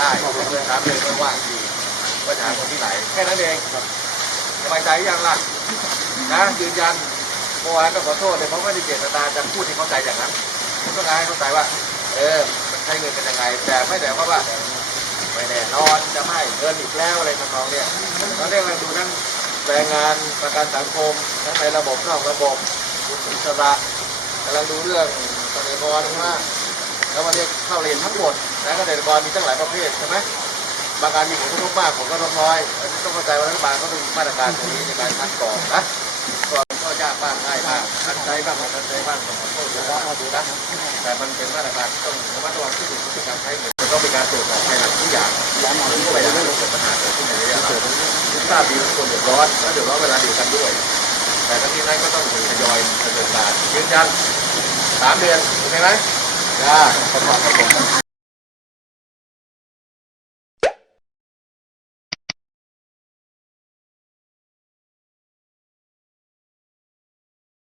สามเดือนก็ว่างทีว่าจะหาคนที่ไหนแค่นั้นเองสบายใจหรือยังล่ะนะยืนยันเมื่อวานก็ขอโทษเลยเพราะไม่ได้เจตนาจะพูดให้เข้าใจอย่างนั้นผมต้องการให้เข้าใจว่า เออมันใช้เงินเป็นยังไง แต่ไม่ได้ว่าว่าไม่แน่นอนจะไม่เงินอีกแล้วอะไรทำนองเนี่ยเราเรียกว่าดูทั้งแรงงานประกันสังคมทั้งในระบบนอกระบบคุณอิสระกำลังดูเรื่องเกษตรกรว่า แล้ววันนี้เข้าเรียนทั้งหมดนะเกษตรกรมีตั้งหลายประเภทใช่ไหมบางการมีผลกระทบมากผลกระทบน้อยต้องเข้าใจว่ารัฐบาลก็ต้องมีมาตรการตรงนี้ในการคัดกรองนะก็ก็ยากบ้างง่ายบ้างทันใจบ้างไม่ทันใจบ้างต้องขอโทษด้วยนะดูนะแต่มันเป็นมาตรการที่ต้องระมัดระวังที่สุดคือการใช้เงินต้องมีการตรวจสอบภายหลังทุกอย่างไม่อยากให้เกิดปัญหาเกิดขึ้นในระยะหลังทราบดีว่าคนเดือดร้อนและเดือดร้อนเวลาเดียวกันด้วย แต่ทั้งนี้นั้นก็ต้องทยอยดำเนินการยืนยันสามเดือนโอเคไหม 啊，好好，好